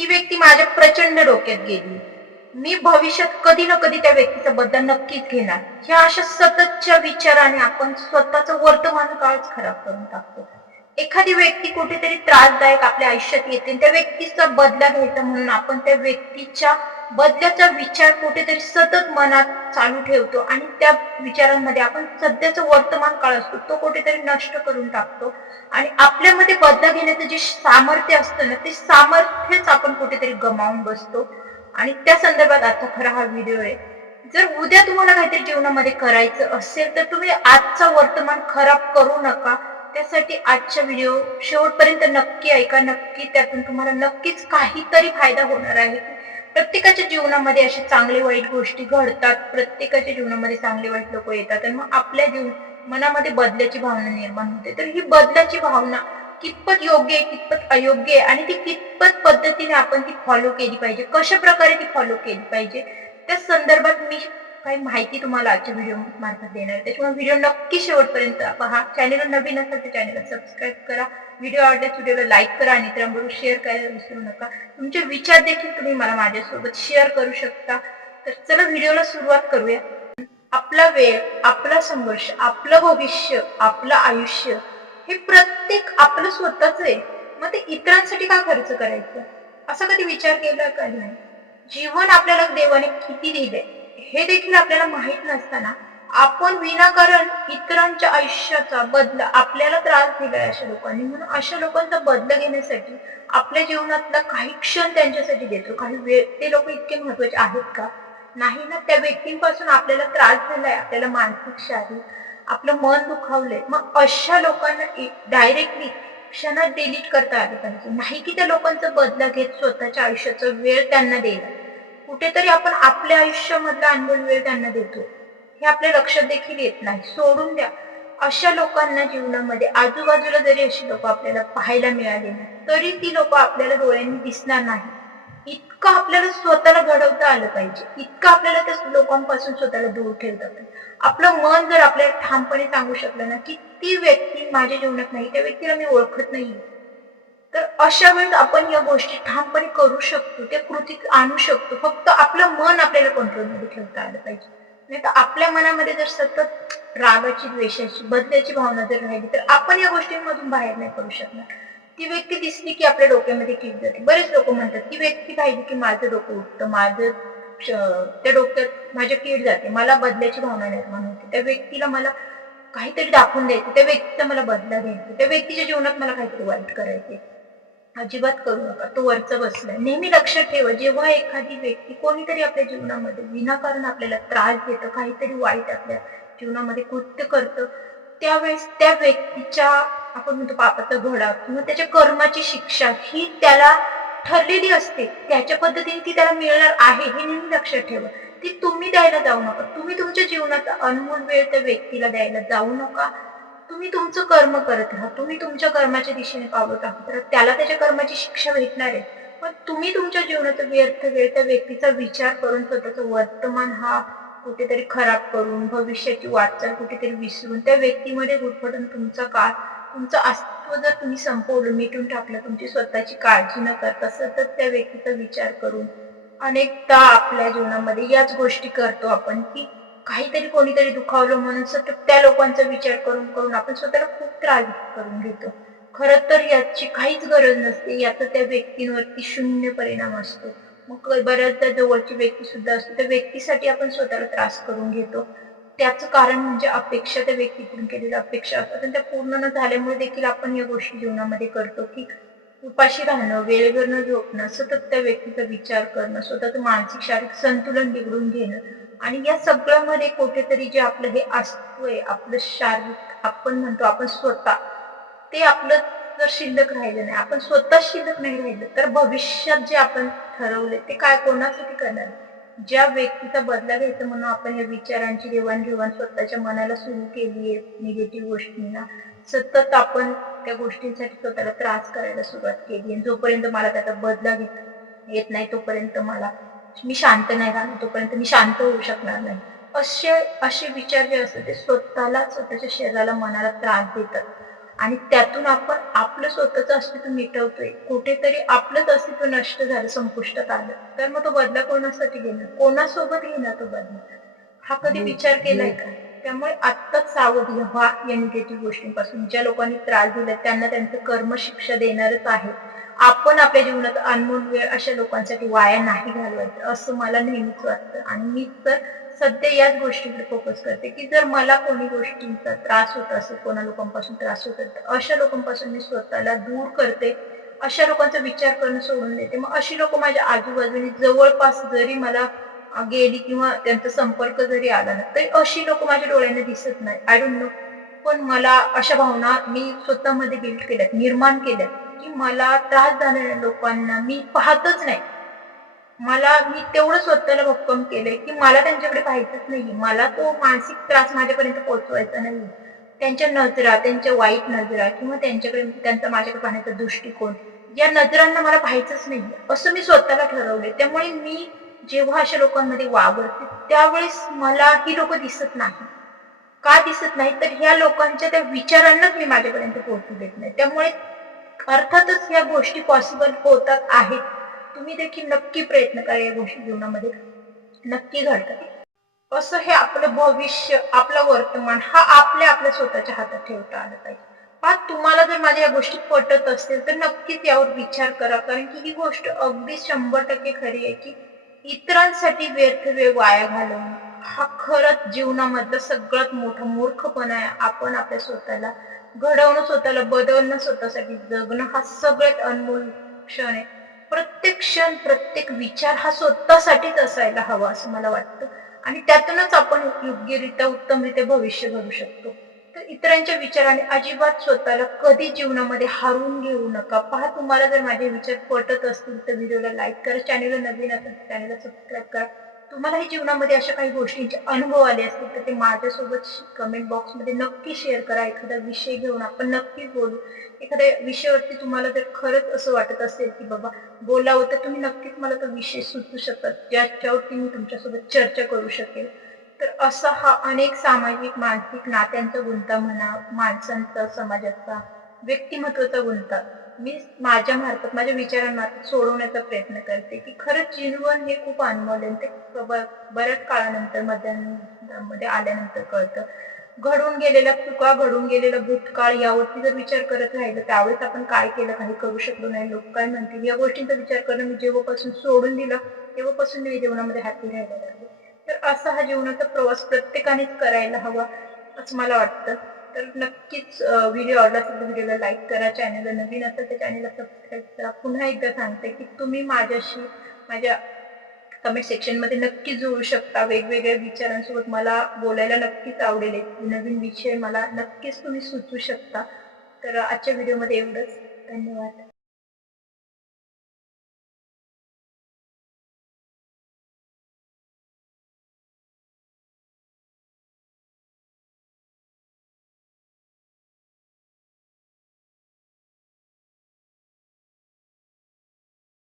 ती व्यक्ती माझ्या प्रचंड डोक्यात गेली. मी भविष्यात कधी ना कधी त्या व्यक्तीचा बदला नक्कीच घेणार. ह्या अशा सततच्या विचाराने आपण स्वतःचं वर्तमान काळच खराब करून टाकतो. एखादी व्यक्ती कुठेतरी त्रासदायक आपल्या आयुष्यात येते. त्या व्यक्तीचा बदला घ्यायचा म्हणून आपण त्या व्यक्तीच्या बदल्याचा विचार कुठेतरी सतत मनात चालू ठेवतो आणि त्या विचारांमध्ये आपण सध्याचं वर्तमान काळ असतो तो कुठेतरी नष्ट करून टाकतो. आणि आपल्यामध्ये बदला घेण्याचं जे सामर्थ्य असतं ना ते सामर्थ्यच आपण कुठेतरी गमावून बसतो. आणि त्या संदर्भात आता खरा हा व्हिडिओ आहे. जर उद्या तुम्हाला काहीतरी जीवनामध्ये करायचं असेल तर तुम्ही आजचा वर्तमान खराब करू नका. त्यासाठी आजचा व्हिडिओ शेवटपर्यंत नक्की ऐका. नक्की त्यातून तुम्हाला नक्कीच काहीतरी फायदा होणार आहे. प्रत्येकाच्या जीवनामध्ये असे चांगले वाईट गोष्टी घडतात. प्रत्येकाच्या जीवनामध्ये चांगले वाईट लोक येतात. आणि मग आपल्या जीव मनामध्ये बदल्याची भावना निर्माण होते. तर ही बदलाची भावना कितपत योग्य आहे कितपत अयोग्य आहे आणि ती कितपत पद्धतीने आपण ती फॉलो केली पाहिजे? कशा प्रकारे ती फॉलो केली पाहिजे? त्या संदर्भात मी काही माहिती तुम्हाला आजच्या व्हिडिओ मार्फत देणार आहे. त्याच्यामुळे व्हिडिओ नक्की शेवटपर्यंत पहा. चॅनल नवीन असेल तर चॅनलला सबस्क्राईब करा. व्हिडिओ आवडल्यास व्हिडिओला लाईक करा आणि इतरांबरोबर शेअर करायला विसरू नका. तुमचे विचार देखील तुम्ही मला माझ्यासोबत शेअर करू शकता. तर चला व्हिडिओला सुरुवात करूया. आपला वेळ आपला संघर्ष आपलं भविष्य आपलं आयुष्य हे प्रत्येक आपलं स्वतःच आहे. मग ते इतरांसाठी का खर्च करायचं? असा कधी विचार केला का नाही? जीवन आपल्याला देवाने किती दिले हे देखील आपल्याला माहीत नसताना आपण विनाकारण इतरांच्या आयुष्याचा बदला आपल्याला त्रास दिलाय अशा लोकांनी. म्हणून अशा लोकांचा बदला घेण्यासाठी आपल्या जीवनातला काही क्षण त्यांच्यासाठी देतो. काही वेळ ते लोक इतके महत्त्वाचे आहेत का? नाही ना त्या व्यक्तींपासून आपल्याला त्रास झालाय आपल्याला मानसिक शारीरिक आपलं मन दुखावलंय. मग अशा लोकांना डायरेक्टली क्षणात डिलीट करता आलं पाहिजे. नाही की त्या लोकांचा बदला घेत स्वतःच्या आयुष्याचा वेळ त्यांना द्यायला. कुठेतरी आपण आपल्या आयुष्यामधला अनमोल वेळ त्यांना देतो. हे आपल्या लक्षात देखील येत नाही. सोडून द्या. अशा लोकांना जीवनामध्ये आजूबाजूला जरी अशी लोक आपल्याला पाहायला मिळाली नाही तरी ती लोक आपल्याला डोळ्यांनी दिसणार नाही. इतकं आपल्याला स्वतःला घडवता आलं पाहिजे. इतकं आपल्याला त्या लोकांपासून स्वतःला दूर ठेवता पाहिजे. आपलं मन जर आपल्याला ठामपणे सांगू शकलं ना की ती व्यक्ती माझ्या जीवनात नाही त्या व्यक्तीला मी ओळखत नाही तर अशा वेळेस आपण या गोष्टी ठामपणे करू शकतो त्या कृतीत आणू शकतो. फक्त आपलं मन आपल्याला कंट्रोलमध्ये ठेवता आलं पाहिजे. नाही तर आपल्या मनामध्ये जर सतत रागाची द्वेषाची बदल्याची भावना जर राहिली तर आपण या गोष्टींमधून बाहेर नाही पडू शकणार. ती व्यक्ती दिसली की आपल्या डोक्यामध्ये किट जाते. बरेच लोक म्हणतात ती व्यक्ती पाहिली की माझं डोकं उठतं माझं त्या डोक्यात माझ्या कीड जाते. मला बदल्याची भावना निर्माण होते. त्या व्यक्तीला मला काहीतरी दाखवून द्यायचं. त्या व्यक्तीचा मला बदला घ्यायचा. त्या व्यक्तीच्या जीवनात मला काहीतरी वाईट करायचे अजिबात करू नका. तो वरचा बसलाय. नेहमी लक्षात ठेवा जेव्हा एखादी व्यक्ती कोणीतरी आपल्या जीवनामध्ये विनाकारण आपल्याला त्रास देतं काहीतरी वाईट आपल्या जीवनामध्ये कृत्य करतं त्यावेळेस त्या व्यक्तीच्या आपण म्हणतो पापाचा घोडा किंवा त्याच्या कर्माची शिक्षा ही त्याला ठरलेली असते. त्याच्या पद्धतीने ती त्याला मिळणार आहे हे नेहमी लक्षात ठेवा. ती तुम्ही द्यायला जाऊ नका. तुम्ही तुमच्या जीवनाचा अनमोल वेळ त्या व्यक्तीला द्यायला जाऊ नका. तुम्ही तुमचं कर्म करत राहा. तुम्ही तुमच्या कर्माच्या दिशेने पावलं टाकत राहा त्याला त्याच्या कर्माची शिक्षा भेटणार आहे. पण तुम्ही तुमच्या जीवनाचा व्यर्थ वेळ त्या व्यक्तीचा विचार करून स्वतःचं वर्तमान हा कुठेतरी खराब करून भविष्याची वाटचाल कुठेतरी विसरून त्या व्यक्तीमध्ये गुरफटून तुमचा काळ तुमचं अस्तित्व जर तुम्ही संपवलं मिटून टाकलं तुमची स्वतःची काळजी न करता सतत त्या व्यक्तीचा विचार करून अनेकदा आपल्या जीवनामध्ये याच गोष्टी करतो आपण की काहीतरी कोणीतरी दुखावलं म्हणून सतत त्या लोकांचा विचार करून करून आपण स्वतःला खूप त्रास करून घेतो. खर तर याची काहीच गरज नसते. याचा त्या व्यक्तींवरती शून्य परिणाम असतो. मग बऱ्याचदा जवळची व्यक्ती सुद्धा असते. त्या व्यक्तीसाठी आपण स्वतःला त्रास करून घेतो. त्याचं कारण म्हणजे अपेक्षा. त्या व्यक्तीकडून केलेल्या अपेक्षा असतात. आणि त्या पूर्ण न झाल्यामुळे देखील आपण या गोष्टी जीवनामध्ये करतो की उपाशी राहणं वेळेवर न झोपणं सतत त्या व्यक्तीचा विचार करणं स्वतःचं मानसिक शारीरिक संतुलन बिघडून घेणं आणि या सगळ्यामध्ये कुठेतरी जे आपलं हे अस्तित्व आहे आपलं शारीरिक आपण म्हणतो आपण स्वतः ते आपलं जर शिल्लक राहिलं नाही आपण स्वतः शिल्लक नाही राहिलं तर भविष्यात जे आपण ठरवले ते काय कोणासाठी करणार ज्या व्यक्तीचा बदला घ्यायचा म्हणून आपण या विचारांची देवाणघेवाण स्वतःच्या मनाला सुरू केली आहे निगेटिव्ह गोष्टींना सतत आपण त्या गोष्टींसाठी स्वतःला त्रास करायला सुरुवात केली आणि जोपर्यंत मला त्याचा बदला घेत येत नाही तोपर्यंत मला मी शांत नाही राहणार तोपर्यंत मी शांत होऊ शकणार नाही. असे असे विचार जे असतात ते स्वतःला स्वतःच्या शरीराला मनाला त्रास देतात. आणि त्यातून आपण आपलं स्वतःचं अस्तित्व मिटवतोय. कुठेतरी आपलंच अस्तित्व नष्ट झालं संपुष्टात आलं. तर मग तो बदला कोणासाठी घेणार? कोणासोबत घेणार तो बदला? हा कधी विचार केलाय का? त्यामुळे आत्ताच सावध व्हा या निगेटिव्ह गोष्टींपासून. ज्या लोकांनी त्रास दिला त्यांना त्यांचं कर्म शिक्षा देणारच आहे. आपण आपल्या जीवनात अनमोल वेळ अशा लोकांसाठी वाया नाही घालवायचं असं मला नेहमीच वाटतं. आणि मी तर सध्या याच गोष्टीकडे फोकस करते की जर मला कोणी गोष्टींचा त्रास होत असेल कोणा लोकांपासून त्रास होत असेल तर अशा लोकांपासून मी स्वतःला दूर करते. अशा लोकांचा विचार करणं सोडून देते. मग अशी लोक माझ्या आजूबाजूने जवळपास जरी मला गेली किंवा त्यांचा संपर्क जरी आला ना तरी अशी लोक माझ्या डोळ्यांना दिसत नाही आय डोंट नो पण मला अशा भावना मी स्वतःमध्ये बिल्ड केल्यात निर्माण केल्यात. की मला त्रास झालेल्या लोकांना मी पाहतच नाही. मला मी तेवढं स्वतःला भक्कम केलंय की मला त्यांच्याकडे पाहायचंच नाही मला तो मानसिक त्रास माझ्यापर्यंत पोहोचवायचा नाही त्यांच्या नजरा त्यांच्या वाईट नजरा किंवा त्यांच्याकडे त्यांचा माझ्याकडे पाहण्याचा दृष्टिकोन या नजरांना मला पाहायचंच नाही असं मी स्वतःला ठरवलंय. त्यामुळे मी जेव्हा अशा लोकांमध्ये वावरते त्यावेळेस मला ही लोक दिसत नाही. का दिसत नाही? तर ह्या लोकांच्या त्या विचारांनाच मी माझ्यापर्यंत पोहोचू देत नाही. त्यामुळे अर्थातच या गोष्टी पॉसिबल होतात आहेत. तुम्ही देखील नक्की प्रयत्न करा या गोष्टी जीवनामध्ये. नक्की घडतात. असं हे आपलं भविष्य आपलं वर्तमान हा आपल्या आपल्या स्वतःच्या हातात ठेवता आलं पाहिजे. हा तुम्हाला जर माझ्या या गोष्टी पटत असतील तर नक्कीच यावर विचार करा. कारण की ही गोष्ट अगदी शंभर टक्के खरी आहे की इतरांसाठी व्यर्थ वेळ वाया घालवणं हा खरंच जीवनामधला सगळ्यात मोठा मूर्खपणा आहे आपण आपल्या स्वतःला घडवणं स्वतःला बदलणं स्वतःसाठी जगणं हा सगळ्यात अनमोल क्षण आहे. प्रत्येक क्षण प्रत्येक विचार हा स्वतःसाठीच असायला हवा असं मला वाटतं. आणि त्यातूनच आपण योग्यरित्या उत्तमरित्या भविष्य घडू शकतो. तर इतरांच्या विचाराने अजिबात स्वतःला कधी जीवनामध्ये हारून घेऊ नका. पहा तुम्हाला जर माझे विचार पटत असतील तर व्हिडिओला लाईक करा चॅनेलला नवीन असेल तर चॅनलला सबस्क्राईब करा. तुम्हालाही जीवनामध्ये अशा काही गोष्टींचे अनुभव आले असतील तर ते माझ्यासोबत कमेंट बॉक्समध्ये नक्की शेअर करा. एखादा विषय घेऊन आपण नक्की बोलू. एखाद्या विषयावरती तुम्हाला जर खरंच असं वाटत असेल की बाबा बोलावं तर तुम्ही नक्कीच मला तो विषय सुचू शकतात ज्याच्यावरती मी तुमच्यासोबत चर्चा करू शकेल. तर असा हा अनेक सामाजिक मानसिक नात्यांचा गुंता म्हणा माणसांचा समाजाचा व्यक्तिमत्वाचा गुंता. मी माझ्या मार्फत माझ्या विचारांमार्फत सोडवण्याचा प्रयत्न करते की खरंच जीवन हे खूप अनमोल आहे. ते ब- बऱ्याच काळानंतर मध्यामध्ये आल्यानंतर कळतं. घडून गेलेल्या चुका घडून गेलेला भूतकाळ यावरती जर विचार करत राहिलं त्यावेळेस आपण काय केलं काही करू शकलो नाही. लोक काय म्हणतील? या गोष्टींचा विचार करणं मी जेव्हापासून सोडून दिलं तेव्हापासून मी जीवनामध्ये हॅपी राहायला लागले. तर असा हा जीवनाचा प्रवास प्रत्येकानेच करायला हवा असं मला वाटतं. तर नक्कीच व्हिडिओ आवडला असेल तर व्हिडिओला लाईक करा. चॅनलला नवीन असेल तर चॅनलला सबस्क्राईब करा. पुन्हा एकदा सांगते की तुम्ही माझ्याशी माझ्या कमेंट सेक्शनमध्ये नक्की जोडू शकता. वेगवेगळ्या विचारांसोबत मला बोलायला नक्कीच आवडेल. नवीन विषय मला नक्कीच तुम्ही सुचवू शकता. तर आजच्या व्हिडिओमध्ये एवढंच. धन्यवाद.